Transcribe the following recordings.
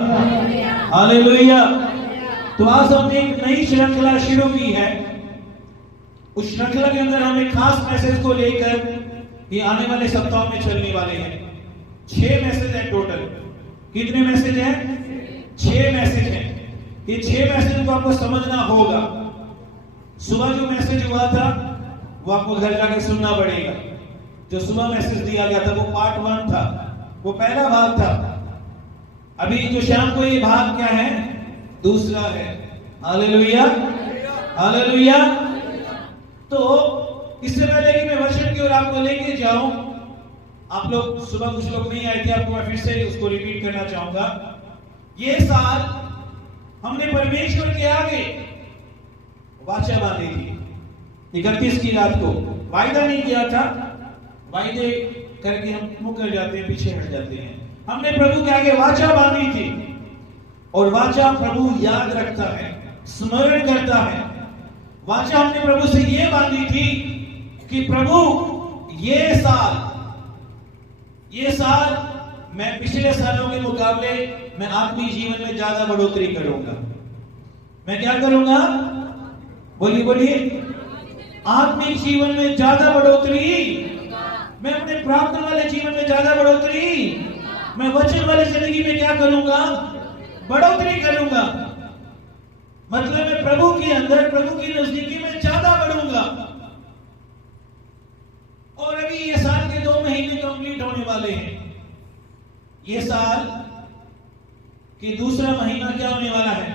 Hallelujah. तो आज हमने एक नई श्रृंखला शुरू की है। उस श्रृंखला के अंदर हम एक खास मैसेज को लेकर ये आने वाले सप्ताह में चलने वाले हैं। 6 मैसेज हैं टोटल। कितने मैसेज हैं? 6 मैसेज हैं। ये 6 मैसेज को आपको समझना होगा। सुबह जो मैसेज हुआ था वो आपको घर जाकर सुनना पड़ेगा। जो सुबह मैसेज दिया गया था वो पार्ट 1 था, वो पहला भाग था। अभी जो शाम को ये भाग क्या है? दूसरा है। Hallelujah, hallelujah. तो इससे पहले कि मैं वचन की ओर आपको लेके जाऊं, आप लोग सुबह कुछ लोग नहीं आए थे, आपको मैं फिर से उसको रिपीट करना चाहूंगा। ये साल हमने परमेश्वर के आगे वाचा बांधी थी। 31 की रात को वायदा नहीं किया था। वायदे करके हम मुकर जाते हैं, पीछे हट जाते हैं। हमने प्रभु के आगे वाचा बांधी थी और वाचा प्रभु याद रखता है, स्मरण करता है। वाचा हमने प्रभु से ये बांधी थी कि प्रभु ये साल मैं पिछले सालों के मुकाबले मैं आत्मिक जीवन में ज्यादा बढ़ोतरी करूंगा। मैं क्या करूंगा? बोलिए बोलिए। आत्मिक जीवन में ज्यादा बढ़ोतरी, मैं अपने प्रार्थना वाले जीवन में ज्यादा बढ़ोतरी, मैं वचन वाले जिंदगी में क्या करूंगा? बढ़ोतरी करूंगा। मतलब मैं प्रभु के अंदर, प्रभु की नजदीकी में ज्यादा बढ़ूंगा। और अभी ये साल के 2 महीने कंप्लीट होने वाले हैं। ये साल कि दूसरा महीना क्या होने वाला है?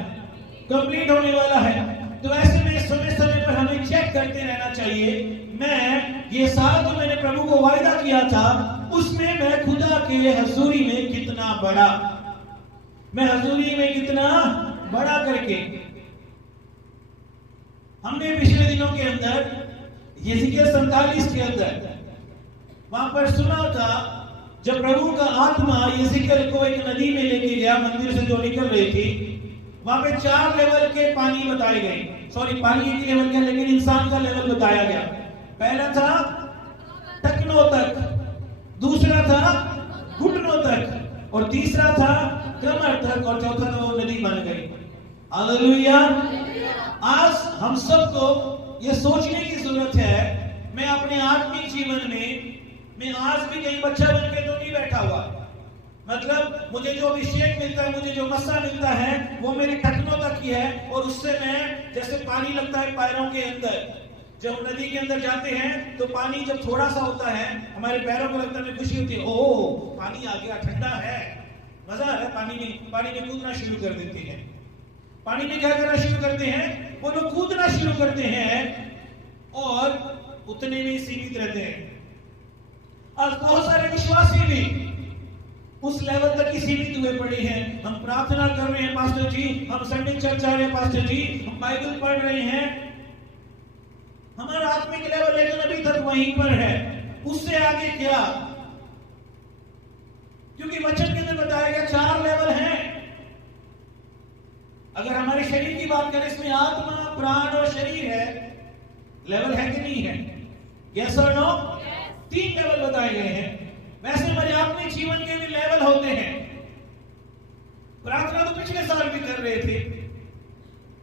कंप्लीट होने वाला है। तो ऐसे में समय समय पर हमें चेक करते रहना चाहिए। मैं ये साल जो मैंने प्रभु को वायदा किया था उसमें मैं खुदा के हजूरी में कितना बड़ा, मैं हजूरी में कितना बड़ा करके। हमने पिछले दिनों के अंदर यिर्मयाह 47 के अंदर वहां पर सुना था जब प्रभु का आत्मा यिर्मयाह को एक नदी में लेके गया, मंदिर से जो निकल रही थी। वहां पे 4 लेवल के पानी बताए गए। सॉरी, पानी एक लेवल का, लेकिन इंसान का लेवल बताया गया। पहला था टखनों तक, दूसरा था घुटनों तक, और तीसरा था कमर तक, और चौथा था वो नदी बन गई। हालेलुया। आज हम सबको ये सोचने की जरूरत है, मैं अपने आत्मिक जीवन में मैं आज भी कहीं बच्चा बन के तो नहीं बैठा हुआ। मतलब मुझे जो अभिषेक मिलता है, मुझे जो मस्सा मिलता है वो मेरे टखनों तक ही है। और उससे मैं, जैसे पानी लगता है पैरों के अंदर, जब नदी के अंदर जाते हैं तो पानी जब थोड़ा सा होता है हमारे पैरों को लगता है, खुशी होती है, ओह पानी आ गया, ठंडा है, मजा आ रहा है। पानी में कूदना शुरू कर देते हैं। पानी में क्या करना शुरू करते हैं? वो लोग कूदना शुरू करते हैं और उतने में सीमित रहते हैं। आज बहुत सारे विश्वासी भी उस लेवल तक की सीमित हुए पड़े हैं। हम प्रार्थना कर रहे हैं पास्टर जी, हम संडे चर्च आ रहे हैं पास्टर जी, हम बाइबल पढ़ रहे हैं, हमारा आत्मिक लेवल लेकिन अभी तक वहीं पर है। उससे आगे क्या? क्योंकि वचन के अंदर बताया गया 4 लेवल हैं। अगर हमारे शरीर की बात करें, इसमें आत्मा, प्राण और शरीर है। लेवल है कि नहीं है? यस और नो? 3 लेवल बताए गए हैं। वैसे हमारे आत्मिक जीवन के भी लेवल होते हैं। प्रार्थना तो पिछले साल भी कर रहे थे,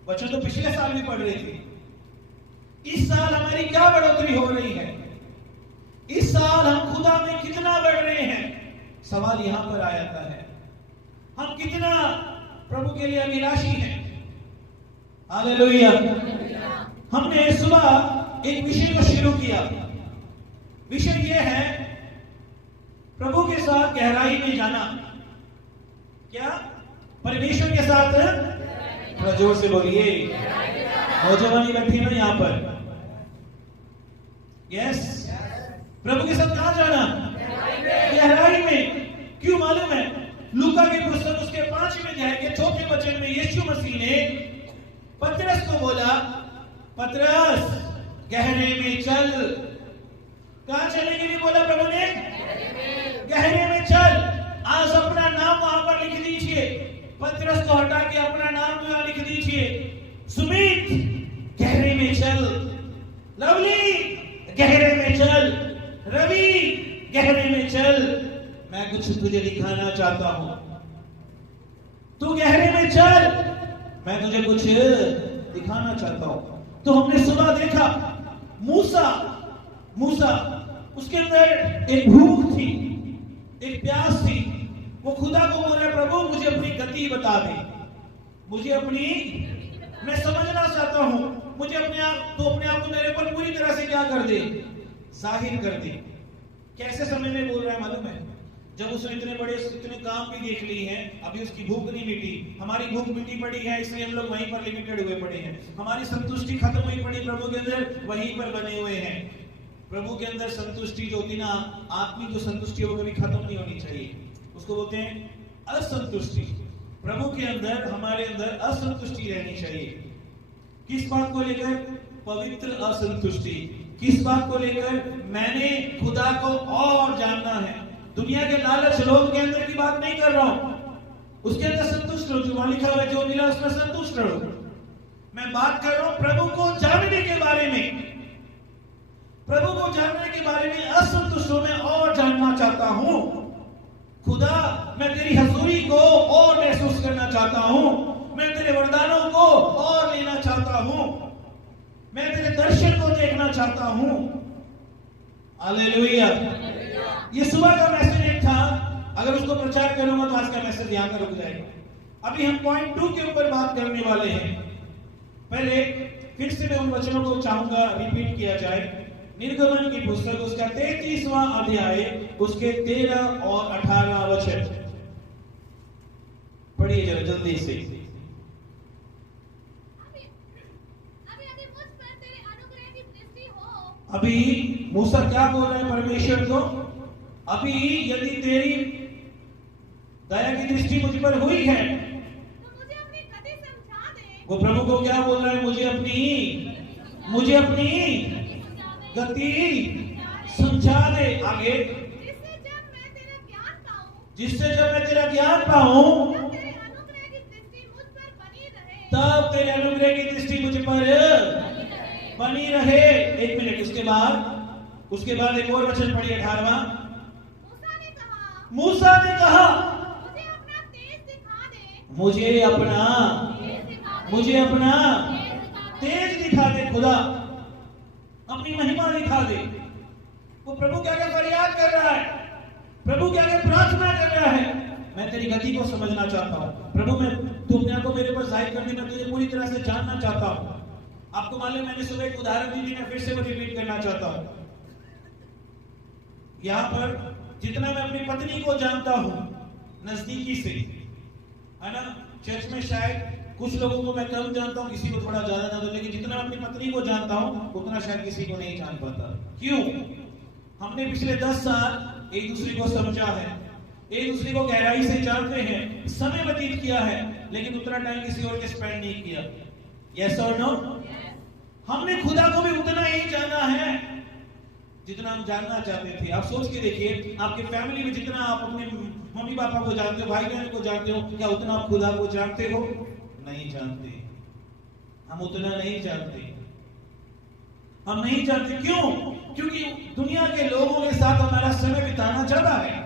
वचन तो पिछले साल भी पढ़ रहे थे। इस साल हमारी क्या बढ़ोतरी हो रही है? इस साल हम खुदा में कितना बढ़ रहे हैं? सवाल यहां पर आ जाता है। हम कितना प्रभु के लिए अभिलाषी हैं? हालेलुया। हमने सुबह एक विषय को शुरू किया। विषय यह है प्रभु के साथ गहराई में जाना। क्या? परमेश्वर के साथ, थोड़ा जोर से बोलिए, नौजवानी बैठी ना यहां पर। यस, प्रभु के साथ कहां जाना? गहराई में। क्यों मालूम है? लूका की पुस्तक उसके 5वें अध्याय के 4थे वचन में यीशु मसीह ने पतरस को बोला, पतरस गहरे में चल। कहां चलने के लिए बोला प्रभु ने? गहरे में चल। आज अपना नाम वहां पर लिख दीजिए। पतरस को हटा के अपना नाम वहां लिख दीजिए। सुमित गहरे में चल, लवली गहरे में चल, रवि गहरे में चल। मैं कुछ तुझे दिखाना चाहता हूं। तू गहरे में चल, मैं तुझे कुछ दिखाना चाहता हूं। तो हमने सुबह देखा मूसा उसके अंदर एक भूख थी, एक प्यास थी। वो खुदा को बोल रहा, प्रभु मुझे अपनी गति बता दे, मैं समझना चाहता हूं, मुझे अपने आप को मेरे पर पूरी तरह से क्या कर दे, जाहिर कर दे। कैसे समय में बोल रहा है मालूम है? जब उसने इतने काम भी देख लिए हैं, अभी उसकी भूख नहीं मिटी। हमारी भूख मिटी पड़ी है, इसलिए हम लोग वहीं पर लिमिटेड हुए पड़े हैं। हमारी संतुष्टि खत्म हुई पड़ी प्रभु के अंदर, वहीं पर बने हुए हैं। प्रभु के अंदर संतुष्टि जो होती ना, आत्मिक जो संतुष्टि वो कभी खत्म नहीं होनी चाहिए, उसको बोलते हैं असंतुष्टि। प्रभु के अंदर, हमारे अंदर असंतुष्टि रहनी चाहिए। किस बात को लेकर? पवित्र असंतुष्टि। किस बात को लेकर? मैंने खुदा को और जानना है। दुनिया के लालच लोग के अंदर की बात नहीं कर रहा हूं, उसके अंदर संतुष्ट रहो, जो लिखा हुआ है जो मिला उसमें संतुष्ट रहो। मैं बात कर रहा हूं प्रभु को जानने के बारे में। प्रभु को जानने के बारे में असंतुष्ट हूं, मैं और जानना चाहता हूं। खुदा, मैं तेरी हजूरी को और महसूस करना चाहता हूं, मैं तेरे वरदानों को और लेना चाहता हूं, मैं तेरे दर्शन को देखना चाहता हूं। हालेलुया। ये सुबह का मैसेज एक था, अगर उसको प्रचार करूंगा तो आज का मैसेज यहां पर रुक जाएगा। अभी हम पॉइंट 2 के ऊपर बात करने वाले हैं। पहले फिर से मैं उन वचनों को चाहूंगा रिपीट किया जाए। निर्गमन की पुस्तक उसका 33वां अध्याय, उसके 13 और 18 वचन पढ़िए जरा जल्दी से। अभी मूसा क्या बोल रहे हैं परमेश्वर को? अभी यदि तेरी दया की दृष्टि मुझ पर हुई है तो मुझे अपनी गति समझा दे। वो प्रभु को क्या बोल रहा है? मुझे अपनी गति समझा दे। आगे, जिससे जब मैं तेरा ज्ञान पाऊं तब तेरे अनुग्रह की दृष्टि मुझ पर बनी रहे। एक मिनट, उसके बाद एक और वचन पढ़िए 18वां। मूसा ने कहा मुझे अपना तेज दिखा दे। खुदा अपनी महिमा दिखा दे। वो प्रभु क्या क्या फरियाद कर रहा है, प्रभु क्या क्या प्रार्थना कर रहा है? मैं तेरी गति को समझना चाहता हूं प्रभु, तू अपने आप को मेरे पर जाहिर कर दे, मैं तुझे पूरी तरह से जानना चाहता हूं। आपको मालूम, मैंने सुबह एक उदाहरण दी थी, मैं फिर से वो रिपीट करना चाहता हूं। यहां पर जितना मैं अपनी पत्नी को जानता हूं नजदीकी से, है ना, चर्च में शायद कुछ लोगों को मैं कम जानता हूं, किसी को थोड़ा ज्यादा जानता हूं, लेकिन जितना मैं अपनी पत्नी को जानता हूं उतना शायद किसी को नहीं जान पाता। क्यों? हमने पिछले 10 साल एक दूसरे को समझा है, एक दूसरे को गहराई से जानते हैं, समय व्यतीत किया है, लेकिन उतना टाइम किसी और के स्पेंड नहीं किया। यस और नो? हमने खुदा को भी उतना ही जाना है जितना हम जानना चाहते थे। आप सोच के देखिए, आपके फैमिली में जितना आप अपने मम्मी पापा को जानते हो, भाई बहन को जानते हो, क्या उतना आप खुदा को जानते हो? नहीं जानते। हम उतना नहीं जानते। हम नहीं जानते। क्यों? क्योंकि दुनिया के लोगों के साथ हमारा समय बिताना ज्यादा है।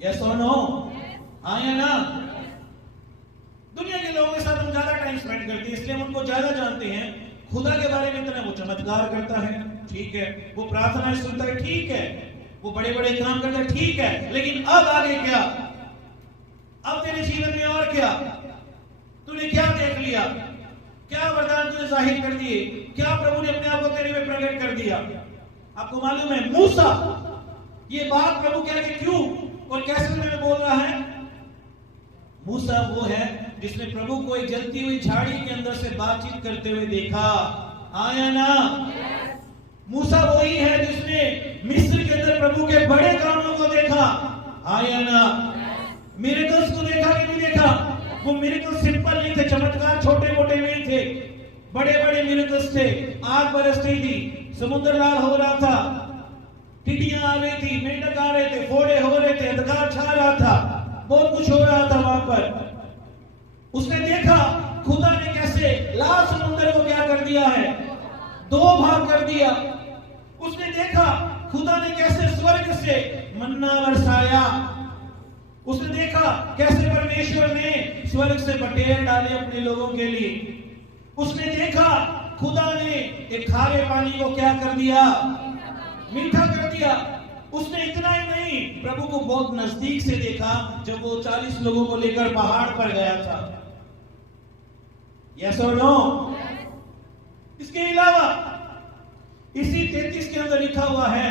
यस और नो? हाँ या ना? दुनिया के लोगों के साथ हम ज्यादा टाइम स्पेंड करते हैं, इसलिए हम उनको ज्यादा जानते हैं। खुदा के बारे में इतना वो चमत्कार करता है, ठीक है, वो प्रार्थनाएं सुनता है, ठीक है, वो बड़े बड़े काम करता है, ठीक है, लेकिन अब आगे क्या? अब तेरे जीवन में और क्या? तूने क्या देख लिया? क्या वरदान तुझे जाहिर कर दिए? क्या प्रभु ने अपने आप को तेरे में प्रकट कर दिया? आपको मालूम है मूसा, ये बात प्रभु कह के क्यों और कैसे में बोल रहा है? मूसा वो है जिसने प्रभु को एक जलती हुई झाड़ी के अंदर से बातचीत करते हुए देखा। आया ना? मूसा वही है जिसने मिस्र के अंदर प्रभु के बड़े कामों को देखा। आया ना? मिरेकल्स को देखा कि नहीं देखा? वो मिरेकल सिंपल नहीं थे, चमत्कार छोटे मोटे नहीं थे, बड़े बड़े मिरेकल्स थे। आग बरस रही थी, समुद्र लाल हो रहा था, टिड्डियां आ रही थी, मेंढक आ रहे थे, फोड़े हो रहे थे, अंधकार छा रहा था, बहुत कुछ हो रहा था वहां पर। उसने देखा खुदा ने कैसे लाल समुद्र को क्या कर दिया है? 2 भाग कर दिया। उसने देखा खुदा ने कैसे स्वर्ग से मन्ना बरसाया। उसने देखा कैसे परमेश्वर ने स्वर्ग से बटेर डाले अपने लोगों के लिए। उसने देखा खुदा ने एक खारे पानी को क्या कर दिया, मीठा कर दिया। उसने इतना ही नहीं, प्रभु को बहुत नजदीक से देखा जब वो 40 लोगों को लेकर पहाड़ पर गया था। यस और नो? इसके अलावा इसी 33 के अंदर लिखा हुआ है,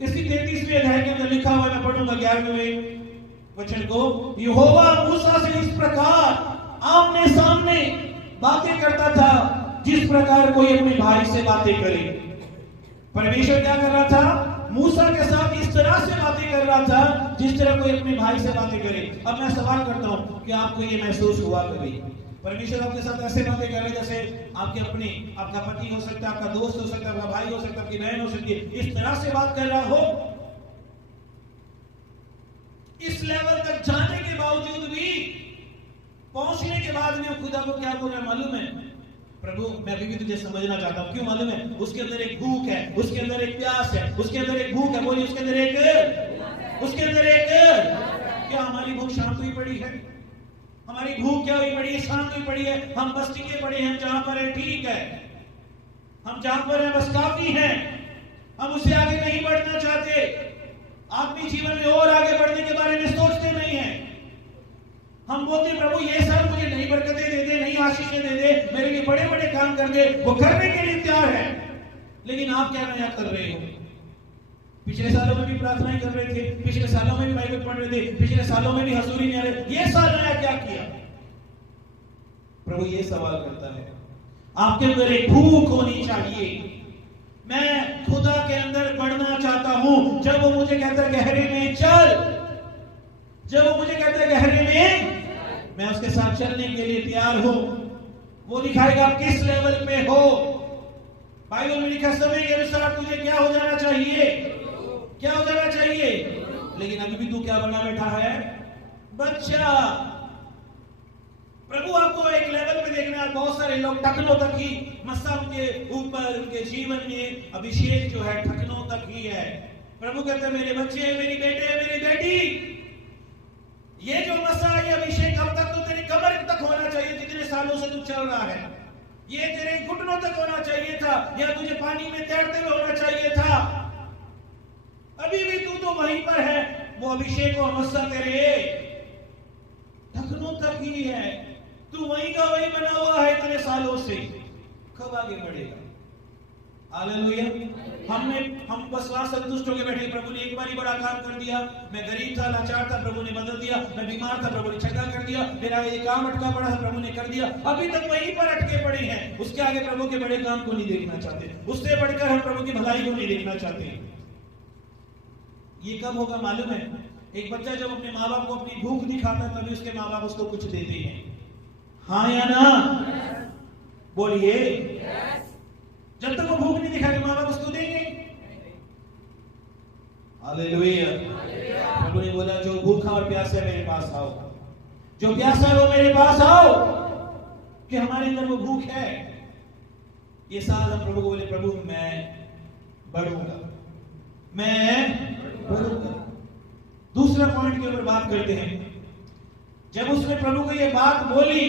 इसी 33वें अध्याय के अंदर लिखा हुआ है, मैं पढ़ूंगा 11वें वचन को। यहोवा मूसा से इस प्रकार आमने सामने बातें करता था जिस प्रकार कोई अपने भाई से बातें करे। परमेश्वर क्या कर रहा था? मूसा के साथ इस तरह से बातें कर रहा था जिस तरह कोई अपने भाई से बातें करे। अब मैं सवाल करता हूं कि आपको ये महसूस हुआ कभी परमेश्वर आपके साथ ऐसे बातें कर रहे जैसे आपके अपने, आपका पति हो सकता है, आपका दोस्त हो सकता है, आपका भाई हो सकता है, आपकी बहन हो सकती है, इस तरह से बात कर रहा हो? इस लेवल तक जाने के बावजूद भी, पहुंचने के बाद में खुदा को क्या बोल रहा है मालूम है? प्रभु मैं अभी भी तुझे समझना चाहता हूं। क्यों मालूम है? उसके अंदर एक भूख है, उसके अंदर एक प्यास है, उसके अंदर एक भूख है। बोलिए, उसके अंदर एक क्या हमारी भूख शांत हुई पड़ी है? हमारी भूख क्या हुई पड़ी है? शांत हुई पड़ी है। हम बस टिके पड़े हैं जहां पर है, ठीक है, हम जहां पर है बस काफी है, हम उससे आगे नहीं बढ़ना चाहते। आदमी जीवन में और आगे बढ़ने के बारे में सोचते नहीं है। हम बोलते प्रभु ये साल मुझे नई बरकतें दे दे, नई आशीषें दे दे, मेरे लिए बड़े बड़े काम कर दे, वो करने के लिए तैयार है। लेकिन आप क्या नया कर रहे हो? पिछले सालों में भी प्रार्थनाएं कर रहे थे, पिछले सालों में भी बाइबल पढ़ रहे थे, पिछले सालों में भी हजूरी में आ रहे, ये साल नया क्या किया? प्रभु ये सवाल करता है। आपके अंदर एक भूख होनी चाहिए। मैं खुदा के अंदर बढ़ना चाहता हूं। जब वो मुझे कहता है गहरे में चल, जब वो मुझे कहता है गहरे में, मैं उसके साथ चलने के लिए तैयार हूं। वो दिखाएगा आप किस लेवल पे हो। बाइबल में लिखा समय के अनुसार तुझे क्या हो जाना चाहिए, क्या हो जाना चाहिए। लेकिन अभी भी तू क्या बना बैठा है? बच्चा। प्रभु आपको एक लेवल पे देखना है। बहुत सारे लोग ठकनों तक ही, मस्सा उनके ऊपर, उनके जीवन में अभिषेक जो है ठकनों तक ही है। प्रभु कहते हैं मेरे बच्चे, मेरी बेटे, मेरी बेटी, ये जो मस्सा, ये अभिषेक अब तक तो तेरी कमर तक होना चाहिए जितने सालों से तू चल रहा है। ये तेरे घुटनों तक होना चाहिए था, या तुझे पानी में तैरते हुए होना चाहिए था। अभी भी तू तो वहीं पर है। वो अभिषेक और मस्सा तेरे ढकनों तक ही है। तू वहीं का वहीं बना हुआ है इतने सालों से। कब आगे बढ़ेगा? हालेलुया। हम बस वहां संतुष्ट होकर बैठे। प्रभु ने एक बार ही बड़ा काम कर दिया। मैं गरीब था, लाचार था, प्रभु ने बदल दिया। मैं बीमार था, प्रभु ने चंगा कर दिया। मेरा ये काम अटका पड़ा था, प्रभु ने कर दिया। अभी तक वहीं पर अटके पड़े हैं। उसके आगे प्रभु के बड़े काम को नहीं देखना चाहते। उससे बढ़कर हम प्रभु की भलाई को नहीं देखना चाहते। ये कब होगा मालूम है? एक बच्चा जब अपने माँ बाप को अपनी भूख दिखाता है तभी उसके माँ बाप उसको कुछ देते हैं। हाँ या ना? बोलिए। जब तक वो भूख नहीं दिखाएगा माँ बाप उसको देंगे। हालेलुया। प्रभु ने बोला जो भूखा और प्यासा है मेरे पास आओ, जो प्यासा है वो मेरे पास आओ। कि हमारे अंदर वो भूख है। ये साल हम प्रभु को बोले प्रभु मैं बढ़ूंगा, मैं बढ़ूंगा। दूसरा पॉइंट के ऊपर बात करते हैं। जब उसने प्रभु को ये बात बोली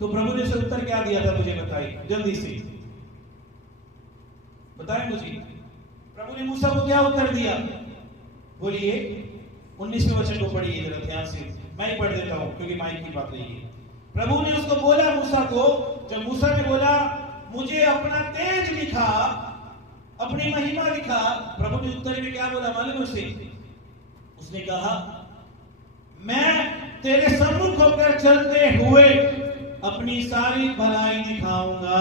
तो प्रभु ने उसे उत्तर क्या दिया था? मुझे बताइए जल्दी से, बताएं मुझे। प्रभु ने मूसा को क्या उत्तर दिया? बोलिए। 19वें वचन को पढ़िए जरा ध्यान से। मैं ही पढ़ देता हूं क्योंकि माइक की बात नहीं है। प्रभु ने उसको बोला मूसा को, जब मूसा ने बोला मुझे अपना तेज दिखा, अपनी महिमा दिखा, प्रभु ने उत्तर में क्या बोला मालूम उसे? उसने कहा मैं तेरे सम्मुख होकर चलते हुए अपनी सारी भलाई दिखाऊंगा।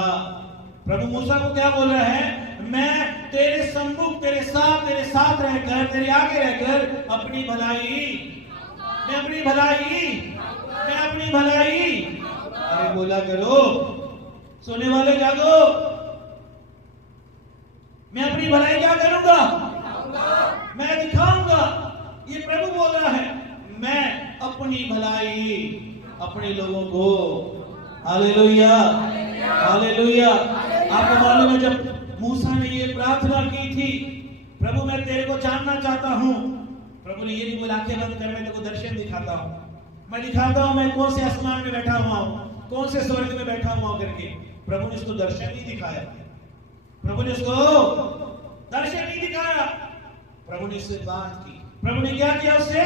प्रभु मूसा को क्या बोल रहा है? मैं तेरे सम्मुख, तेरे साथ रहकर, तेरे आगे रहकर अपनी भलाई, मैं अपनी भलाई। अरे बोला करो, सोने वाले जागो। मैं अपनी भलाई क्या करूंगा? मैं दिखाऊंगा। ये प्रभु बोल रहा है मैं अपनी भलाई अपने लोगों को। Hallelujah, hallelujah. आपको मालूम है जब मूसा ने ये प्रार्थना की थी, प्रभु मैं तेरे को जानना चाहता हूं, प्रभु ने ये नहीं बोला आंखें बंद कर, मैं तेरे को दर्शन दिखाता हूँ, मैं दिखाता हूँ मैं कौन से आसमान में बैठा हुआ हूँ, कौन से स्वर्ग में बैठा हुआ करके। प्रभु ने उसको दर्शन नहीं दिखाया, प्रभु ने उसको दर्शन नहीं दिखाया, प्रभु ने उससे बात की। प्रभु ने क्या किया उससे?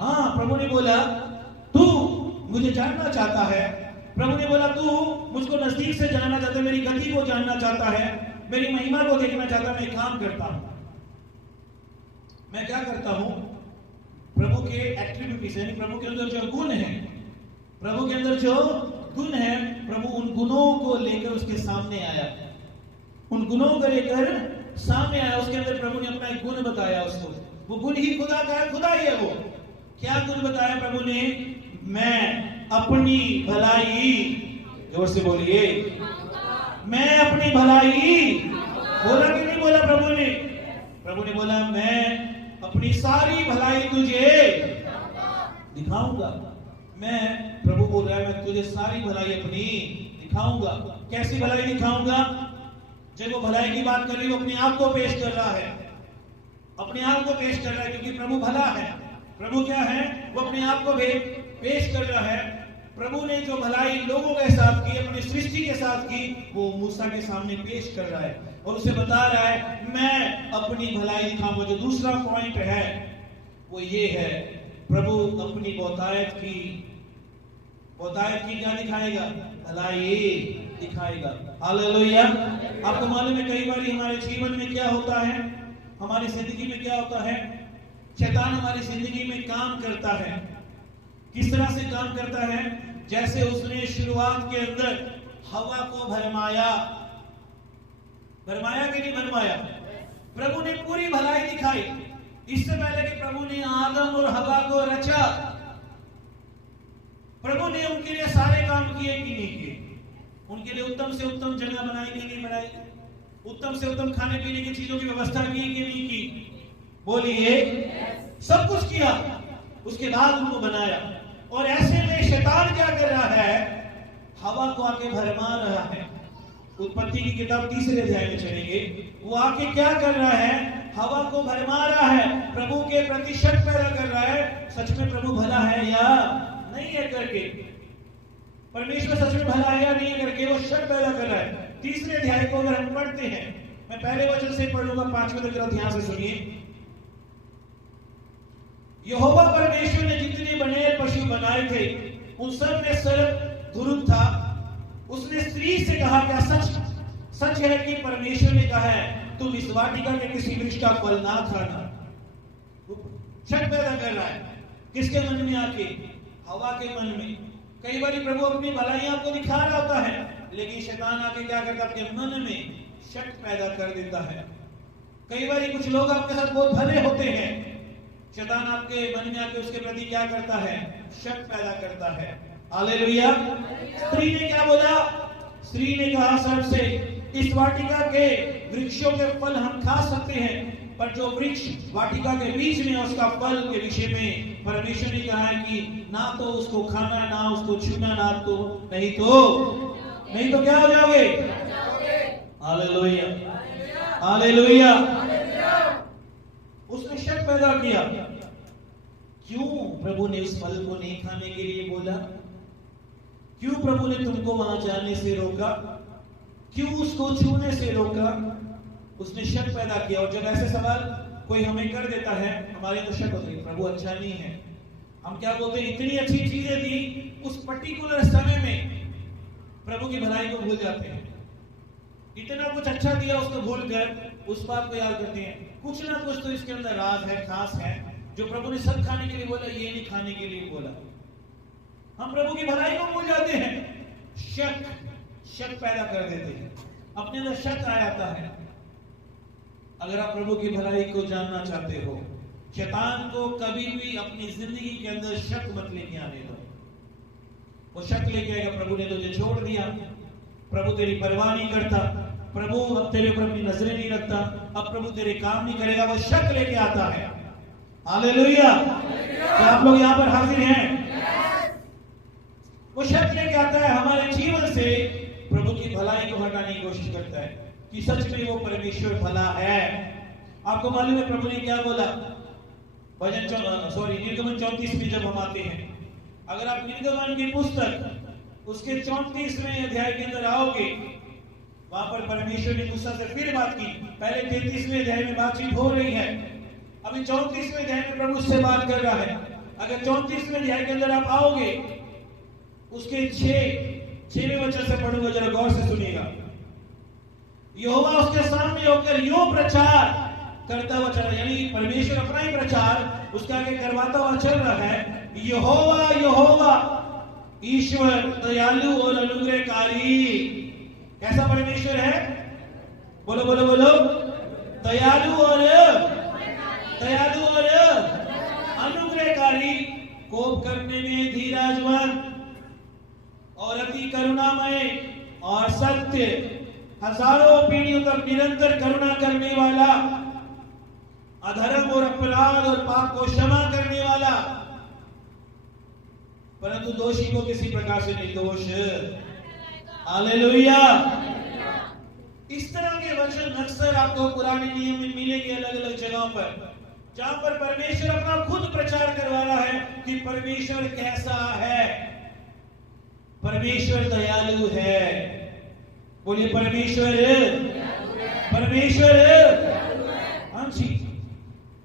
हाँ, प्रभु ने बोला तू मुझे जानना चाहता है, प्रभु ने बोला तू मुझको नजदीक से जानना चाहता है, मेरी गति को जानना चाहता है, मेरी महिमा को देखना चाहता है। मैं काम करता हूं, मैं क्या करता हूं? प्रभु के एट्रीब्यूट्स यानी प्रभु के अंदर जो गुण है, प्रभु के अंदर जो गुण है, प्रभु उन गुणों को लेकर उसके सामने आया, उन गुणों को लेकर सामने आया। उसके अंदर प्रभु ने अपना एक गुण बताया उसको, वो गुण ही खुदा का है, खुदा ही है वो। क्या गुण बताया प्रभु ने? मैं अपनी भलाई, जोर से बोलिए, मैं अपनी भलाई, बोला कि नहीं बोला प्रभु ने? प्रभु ने बोला मैं अपनी सारी भलाई तुझे दिखाऊंगा। मैं, प्रभु बोल रहा है मैं तुझे सारी भलाई अपनी दिखाऊंगा। कैसी भलाई दिखाऊंगा? जब वो भलाई की बात कर रही है, वो अपने आप को पेश कर रहा है, अपने आप को पेश कर रहा है, क्योंकि प्रभु भला है। प्रभु क्या है? वो अपने आप को पेश कर रहा है। प्रभु ने जो भलाई लोगों के साथ की, अपनी सृष्टि के साथ की, वो मूसा के सामने पेश कर रहा है और उसे बता रहा है मैं अपनी भलाई दिखाऊंगा। जो दूसरा पॉइंट है वो ये है, प्रभु अपनी बहुतायत की क्या दिखाएगा? भलाई दिखाएगा। हालेलुया। आपको मालूम है कई बार हमारे जीवन में क्या होता है, हमारी जिंदगी में क्या होता है? शैतान हमारी जिंदगी में काम करता है। किस तरह से काम करता है? जैसे उसने शुरुआत के अंदर हवा को भरमाया कि नहीं भरमाया? प्रभु ने पूरी भलाई दिखाई। इससे पहले कि प्रभु ने आदम और हवा को रचा, प्रभु ने उनके लिए सारे काम किए कि नहीं किए? उनके लिए उत्तम से उत्तम जगह बनाई कि नहीं बनाई? उत्तम से उत्तम खाने पीने की चीजों की व्यवस्था की कि नहीं की? बोलिए, सब कुछ किया। उसके बाद उनको बनाया। और ऐसे में शैतान क्या कर रहा है? हवा को आके भरमा रहा है। उत्पत्ति की किताब 3 अध्याय में चलेंगे, वो आके क्या कर रहा है? हवा को भरमा रहा है, प्रभु के प्रति शक पैदा कर रहा है, सच में प्रभु भला है या नहीं है करके, परमेश्वर सच में भला है या नहीं है करके वो शक पैदा कर रहा है। 3 अध्याय को अगर हम पढ़ते हैं, मैं पहले वचन से पढ़ूंगा, 5वें तक ध्यान से सुनिए। यहोवा परमेश्वर ने जितने बने पशु बनाए थे उन सब में सर्प धुरुप था। उसने स्त्री से कहा क्या सच है कि परमेश्वर ने कहा है तुम इस वाटिका के किसी वृक्ष का फल ना खाना? शक पैदा कर रहा है किसके मन में आके? हवा के मन में। कई बार प्रभु अपनी भलाई आपको दिखा रहा होता है, लेकिन शैतान आके क्या करता है? आपके मन में शक पैदा कर देता है। कई बार कुछ लोग आपके साथ बहुत भले होते हैं, शैतान आपके मन में आके उसके प्रति क्या करता है? शक पैदा करता है। हालेलुया। स्त्री ने क्या बोला? स्त्री ने कहा सर्प से, इस वाटिका के वृक्षों के फल हम खा सकते हैं, पर जो वृक्ष वाटिका के बीच में उसका फल के विषय में परमेश्वर ने कहा है कि ना तो उसको खाना, ना उसको छूना, ना तो नहीं तो क्या हो जाओगे? Hallelujah, hallelujah. उसने शक पैदा किया। क्यों प्रभु ने उस फल को नहीं खाने के लिए बोला? क्यों प्रभु ने तुमको वहां जाने से रोका? क्यों उसको छूने से रोका? उसने शक पैदा किया। और जब ऐसे सवाल कोई हमें कर देता है, हमारे तो शक होती है प्रभु अच्छा नहीं है। हम क्या बोलते हैं? इतनी अच्छी चीजें दी उस पर्टिकुलर समय में प्रभु की भलाई को भूल जाते हैं। इतना कुछ अच्छा दिया उसको भूल कर उस बात को याद करते हैं। कुछ ना कुछ तो इसके अंदर राज है, खास है, जो प्रभु ने सब खाने के लिए बोला, ये नहीं खाने के लिए बोला। हम प्रभु की भलाई को भूल जाते हैं, शक पैदा कर देते हैं, अपने अंदर शक आ जाता है। अगर आप प्रभु की भलाई को जानना चाहते हो, शैतान को कभी भी अपनी जिंदगी के अंदर शक मत लेके आने दो। वो शक लेके आएगा, प्रभु ने तुझे छोड़ दिया, प्रभु तेरी परवाह नहीं करता, प्रभु अब तेरे ऊपर अपनी नजरें नहीं रखता, अब प्रभु तेरे काम नहीं करेगा। वो शक लेके आता है। हालेलुया। तो आप लोग यहाँ पर हाजिर हैं? वो शक लेके आता है, हमारे जीवन से प्रभु की भलाई को हटाने की कोशिश करता है कि सच में वो परमेश्वर भला है। आपको मालूम है प्रभु ने क्या बोला? निर्गमन 34 में जब हम आते हैं, अगर आप निर्गमन की पुस्तक उसके 34वें अध्याय के अंदर आओगे, वहां पर परमेश्वर ने मूसा से फिर बात की। पहले 33वें अध्याय में बातचीत हो रही है, अभी 34वें अध्याय में प्रभु से बात कर रहा है। अगर 34वें अध्याय के अंदर आप आओगे, उसके 6वें वचन से पढ़ूंगा, जरा गौर से सुनिएगा। यहोवा उसके सामने होकर यूं प्रचार करता हुआ चला, यानी परमेश्वर अपना ही प्रचार उसका आगे करवाता हुआ चल रहा है। यहोवा यहोवा ईश्वर दयालु और अनुग्रहकारी। कैसा परमेश्वर है? बोलो बोलो बोलो। दयालु और अनुग्रहकारी, कोप करने में धीरजवान और अति करुणामय और सत्य, हजारों पीढ़ियों तक निरंतर करुणा करने वाला, अधर्म और अपराध और पाप को क्षमा करने वाला, परंतु दोषी को किसी प्रकार से निर्दोष। हालेलुया। इस तरह के वचन अक्सर आपको पुराने नियम में मिलेंगे अलग अलग जगहों पर, जहां पर परमेश्वर अपना खुद प्रचार करवा रहा है कि परमेश्वर कैसा है। परमेश्वर दयालु है। बोलिए परमेश्वर हाँ जी।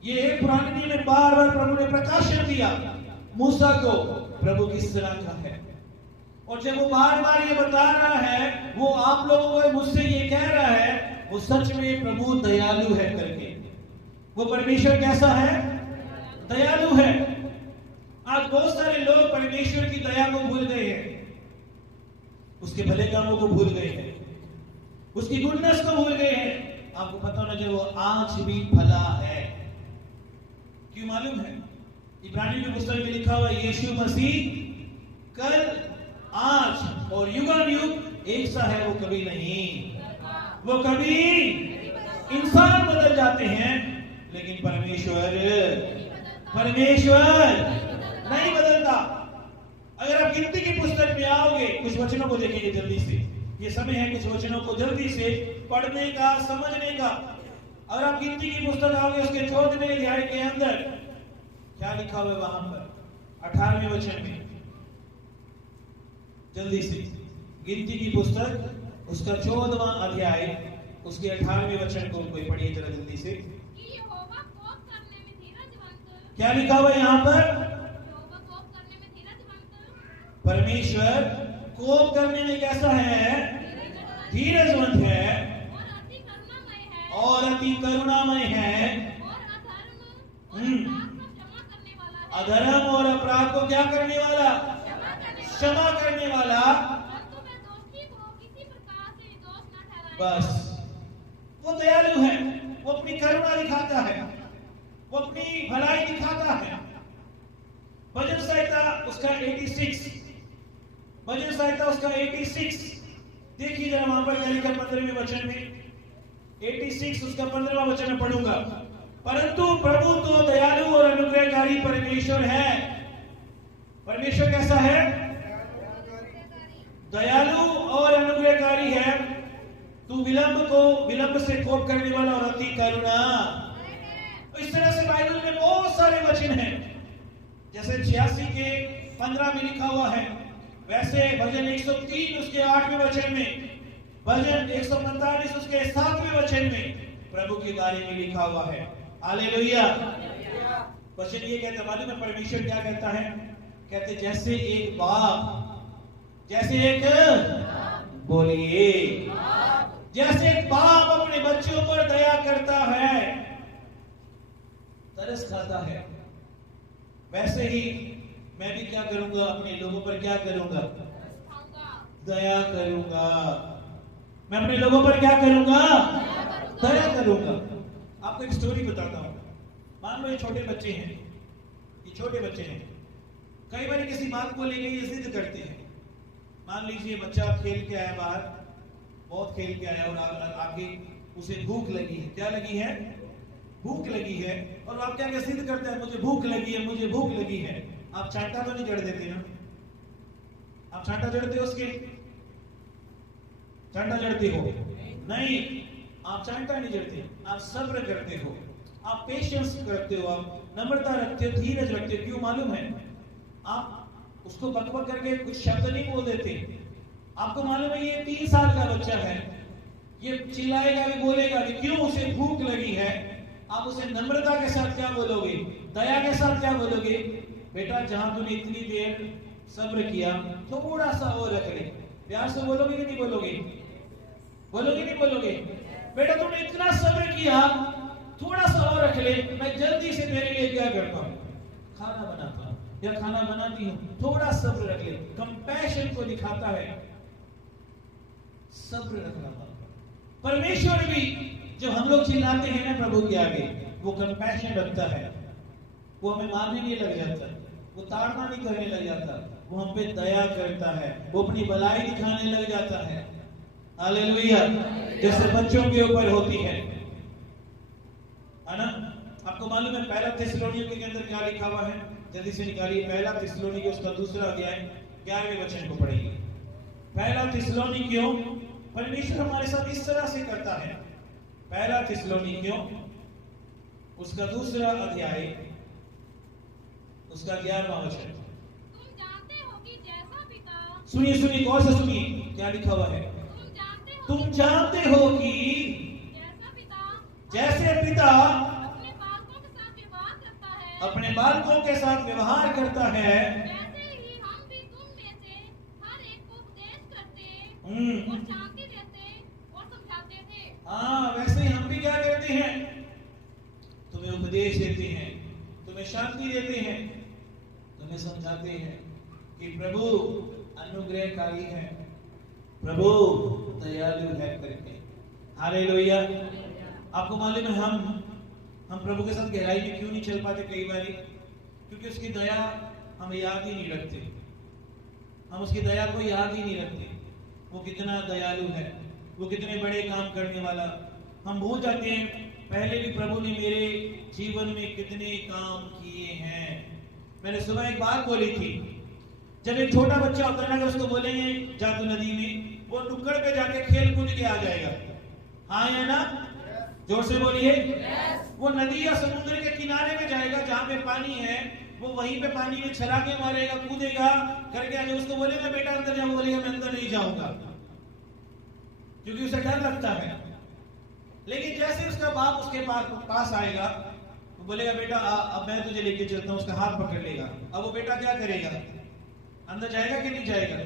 ये पुराने नियम में बार बार प्रभु ने प्रकाशन दिया मूसा को, प्रभु किस तरह का है। और जब वो बार बार ये बता रहा है, वो आप लोगों को मुझसे ये कह रहा है, वो सच में प्रभु दयालु है करके। वो परमेश्वर कैसा है? दयालु है। आज बहुत सारे लोग परमेश्वर की दया को भूल गए हैं, उसके भले कामों को भूल गए हैं, उसकी गुडनेस को भूल गए हैं। आपको पता होना चाहिए वो आज भी भला है। क्यों मालूम है? इब्रानियों की पुस्तक में लिखा हुआ यीशु मसीह कल, आज और युगानुयुग एक सा है। वो कभी नहीं, वो कभी इंसान बदल जाते हैं, लेकिन परमेश्वर नहीं बदलता। अगर आप गिनती की पुस्तक में आओगे, कुछ वचनों को देखेंगे जल्दी से, ये समय है कुछ वचनों को जल्दी से पढ़ने का, समझने का। अगर आप गिनती की पुस्तक आओगे, उसके 14वें अध्याय के अंदर क्या लिखा हुआ है वहां पर 18वें वचन में, जल्दी से गिनती की पुस्तक उसका 14वां अध्याय उसके 18वें वचन को कोई पढ़िए जरा जल्दी से। यहोवा कोप करने में धीरजवंत। क्या लिखा हुआ है यहाँ पर? यहोवा कोप करने में धीरजवंत। परमेश्वर कोप करने में कैसा है? धीरजवंत है और अति करुणामय है। अधर्म और अपराध को क्या करने वाला? क्षमा करने वाला। बस वो दयालु है, वो अपनी करुणा दिखाता है, वो अपनी भलाई दिखाता है। भजन संहिता उसका 86, भजन संहिता उसका 86 देखिए जरा वहां पर क्या लिखा 15वें वचन में। 86 उसका 15वां वचन में पढ़ूंगा। परंतु प्रभु तो दयालु और अनुग्रहकारी परमेश्वर है। परमेश्वर कैसा है? दयालु और अनुग्रहकारी है। तू विलंब से कोप करने वाला और अति करुणा। इस तरह से बाइबल में बहुत सारे वचन हैं, जैसे 86 के 15 में लिखा हुआ है, वैसे भजन 103 उसके 8वें वचन में, भजन 145 उसके 7वें वचन में प्रभु के बारे में लिखा हुआ है। हालेलुया। वचन ये कहता है, मालूम है परमेश्वर क्या कहता है? कहते जैसे एक बाप, जैसे एक बोलिए, जैसे एक बाप अपने बच्चों पर दया करता है, तरस खाता है, वैसे ही मैं भी क्या करूंगा? अपने लोगों पर क्या करूंगा? दया करूंगा। मैं अपने लोगों पर क्या करूंगा? दया करूंगा। आपको एक स्टोरी बताता हूं। मान लो ये छोटे बच्चे हैं, ये छोटे बच्चे हैं, कई बार किसी बात को लेकर ये जिद करते हैं। मान लीजिए बच्चा खेल के आया बाहर, बहुत खेल के आया और आगे उसे भूख लगी है। क्या लगी है? भूख लगी है। और आप क्या जिद करते हैं? मुझे भूख लगी है, मुझे भूख लगी है। आप चांटा तो नहीं जड़ देते ना? आप चांटा जड़ते हो उसके? चांटा जड़ते हो? नहीं, आप चांटा नहीं जड़ते, आप सब्र करते हो, आप पेशेंस करते हो, आप नम्रता रखते हो, धीरज रखते हो। क्यों मालूम है? आप उसको बकबक करके कुछ शब्द नहीं बोल देते। आपको मालूम है ये 3 साल का बच्चा है, ये चिल्लाएगा भी, बोलेगा भी, क्यों? उसे भूख लगी है। आप उसे नम्रता के साथ क्या बोलोगे? दया के साथ क्या बोलोगे? बेटा जहां तूने इतनी देर सब्र किया, थोड़ा सा और रख ले। प्यार से बोलोगे कि नहीं बोलोगे? बोलोगे नहीं बोलोगे? बेटा तूने इतना सब्र किया, थोड़ा सा और रख ले, मैं जल्दी से तेरे लिए क्या करता हूं, खाना बनाता हूं या खाना बनाती हूं, थोड़ा सब्र रख ले। कंपैशन को दिखाता है सब्र रखना। परमेश्वर भी जब हम लोग चिल्लाते हैं ना प्रभु के आगे, वो कंपैशन रखता है। वो हमें मारने नहीं लग जाता, वो ताड़ना नहीं करने लग जाता, वो हम पे दया करता है, वो अपनी भलाई दिखाने लग जाता है। हालेलुया। जैसे बच्चों के ऊपर होती है ना। आपको मालूम है पहला थिस्सलुनीकियों के अंदर क्या लिखा हुआ है? जल्दी से निकालिए, पहला थिस्सलुनीकियों उसका 2 अध्याय 11वें वचन को पढ़िए। पहला थिस्सलुनीकियों, परमेश्वर हमारे साथ इस तरह से करता है। पहला थिस्सलुनीकियों उसका 2 अध्याय उसका 11वां वचन। तुम जानते हो कि जैसा पिता, सुनिए सुनिए, गौर से सुनिए क्या लिखा हुआ है। तुम जानते हो कि जैसे पिता अपने बालकों के साथ व्यवहार करता है, अपने बालकों के साथ व्यवहार करता है, वैसे ही हम भी तुम में से हर एक को उपदेश करते और शांति देते और समझाते थे। हाँ, वैसे ही हम भी क्या करते हैं? तुम्हें उपदेश देते हैं, तुम्हें शांति देते हैं, तुम्हें समझाते हैं कि प्रभु अनुग्रहकारी है, प्रभु दयालु है करके। हालेलुया। आपको मालूम है हम प्रभु के साथ गहराई में क्यों नहीं चल पाते कई बार? क्योंकि उसकी दया हम याद ही नहीं रखते। हम उसकी दया को याद ही नहीं रखते। वो कितना दयालु है, वो कितने बड़े काम करने वाला। हम भूल जाते हैं पहले भी प्रभु ने मेरे जीवन में कितने काम किए हैं। मैंने सुबह एक बात बोली थी, जब एक छोटा बच्चा होता है ना, अगर उसको बोलेंगे जा तू नदी में, वो नुक्कड़ पे जाके खेल कूद के आ जाएगा। हाँ या ना? जोर से बोलिए। वो नदी या समुद्र के किनारे में जाएगा जहां पे पानी है, वो वहीं पे पानी में छलांगे मारेगा, कूदेगा करके आगे। उसको बोलेगा बेटा अंदर जाओ, बोलेगा मैं अंदर नहीं जाऊंगा, क्योंकि उसे डर लगता है। लेकिन जैसे उसका बाप उसके पास आएगा, वो बोलेगा बेटा अब मैं तुझे लेके चलता हूं, उसका हाथ पकड़ लेगा। अब वो बेटा क्या करेगा? अंदर जाएगा कि नहीं जाएगा?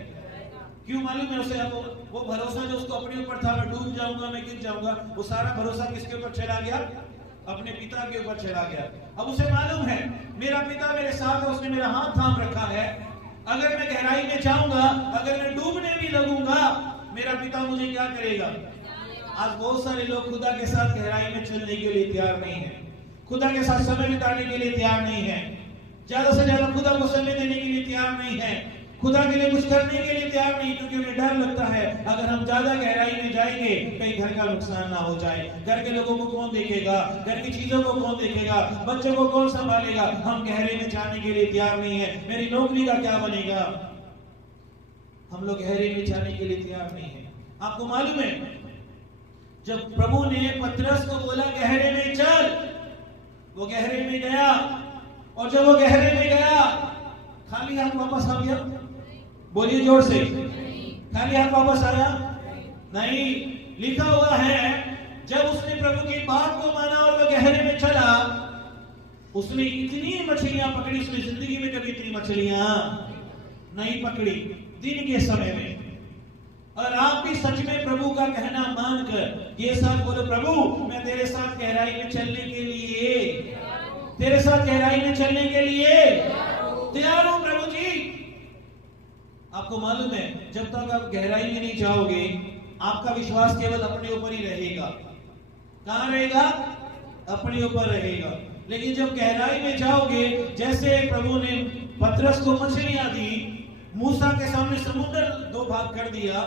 क्यों मालूम है उसे? अब वो भरोसा जो उसको अपने ऊपर था, मैं डूब जाऊंगा, मैं गिर जाऊंगा, वो सारा भरोसा किसके ऊपर चला गया? अपने पिता के ऊपर चला गया। अब उसे मालूम है मेरा पिता मेरे साथ है, उसने मेरा हाथ थाम रखा है। अगर मैं गहराई में जाऊंगा, अगर मैं डूबने भी लगूंगा, मेरा पिता मुझे क्या करेगा? आज बहुत सारे लोग खुदा के साथ गहराई में चलने के लिए तैयार नहीं है, खुदा के साथ समय बिताने के लिए तैयार नहीं है, ज्यादा से ज्यादा खुदा को समय देने के लिए तैयार नहीं है, खुदा के लिए कुछ करने के लिए तैयार नहीं, क्योंकि उन्हें डर लगता है अगर हम ज्यादा गहराई में जाएंगे कहीं घर का नुकसान ना हो जाए, घर के लोगों को कौन देखेगा, घर की चीजों को कौन देखेगा, बच्चों को कौन संभालेगा। हम गहरे में जाने के लिए तैयार नहीं है। मेरी नौकरी का क्या बनेगा? हम लोग गहरे में जाने के लिए तैयार नहीं है। आपको मालूम है जब प्रभु ने पतरस को बोला गहरे में चल, वो गहरे में गया, और जब वो गहरे में गया खाली हाथ वापस आ गया? बोलिए जोर से, खाली हाथ वापस आया? नहीं। लिखा हुआ है जब उसने प्रभु की बात को माना और वो गहरे में चला, उसने इतनी मछलियां पकड़ी, उसने जिंदगी में कभी इतनी मछलियां नहीं पकड़ी दिन के समय में। और आप भी सच में प्रभु का कहना मानकर ये साथ बोलो, प्रभु मैं तेरे साथ गहराई में चलने के लिए, तेरे साथ गहराई में चलने के लिए तैयार हूं प्रभु जी। आपको मालूम है जब तक आप गहराई में नहीं जाओगे, आपका विश्वास केवल अपने ऊपर ही रहेगा। कहां रहेगा? अपने ऊपर रहेगा। लेकिन जब गहराई में जाओगे, जैसे प्रभु ने पतरस को मछलियां दी, मूसा के सामने समुद्र 2 भाग कर दिया,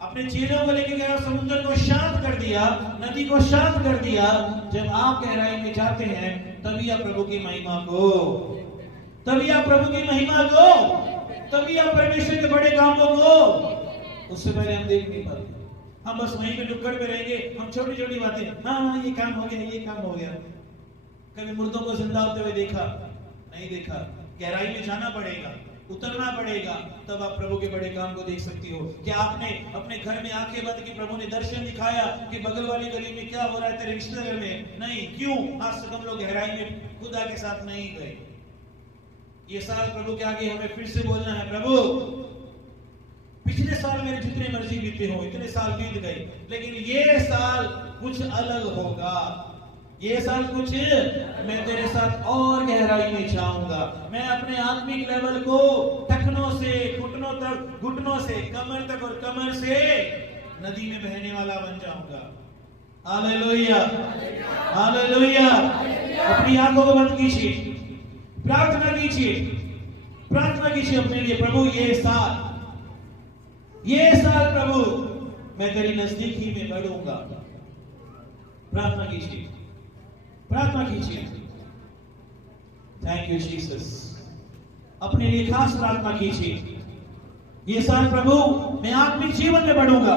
अपने चेलों को लेकर गया, समुद्र को शांत कर दिया, नदी को शांत कर दिया। जब आप गहराई में जाते हैं तभी आप प्रभु की महिमा को, तभी आप प्रभु की महिमा को, तभी आप परमेश्वर के बड़े कामों को, उससे पहले हम देख नहीं पाते। हम बस वहीं पे नुक्कड़ पे रहेंगे, हम छोटी छोटी बातें, हाँ ये काम हो गया, ये काम हो गया, कभी मुर्दों को जिंदा होते हुए देखा? नहीं देखा। गहराई में जाना पड़ेगा, उतरना पड़ेगा, तब आप प्रभु के बड़े काम को देख सकती हो। क्या आपने अपने घर में आंखें बंद की, प्रभु ने दर्शन दिखाया कि बगल वाली गली में क्या हो रहा है तेरे रिश्तेदार में? नहीं। क्यों? आज तक हम लोग गहराई में खुदा के साथ नहीं गए। ये साल प्रभु के आगे हमें फिर से बोलना है, प्रभु पिछले साल मेरे जितने मर्जी बीते हो, इतने साल बीत गए, लेकिन ये साल कुछ अलग होगा। ये साल कुछ मैं तेरे साथ और गहराई में जाऊंगा। मैं अपने आत्मिक लेवल को टखनों से घुटनों तक, घुटनों से कमर तक और कमर से नदी में बहने वाला बन जाऊंगा। Hallelujah, hallelujah. अपनी आंखों को बंद कीजिए, प्रार्थना कीजिए, प्रार्थना कीजिए अपने लिए, प्रभु ये साल प्रभु मैं तेरी नजदीकी में बढ़ूंगा। प्रार्थना कीजिए, प्रार्थना कीजिए। Thank you Jesus. अपने लिए खास प्रार्थना कीजिए। ये साल प्रभु मैं आत्मिक जीवन में बढ़ूंगा,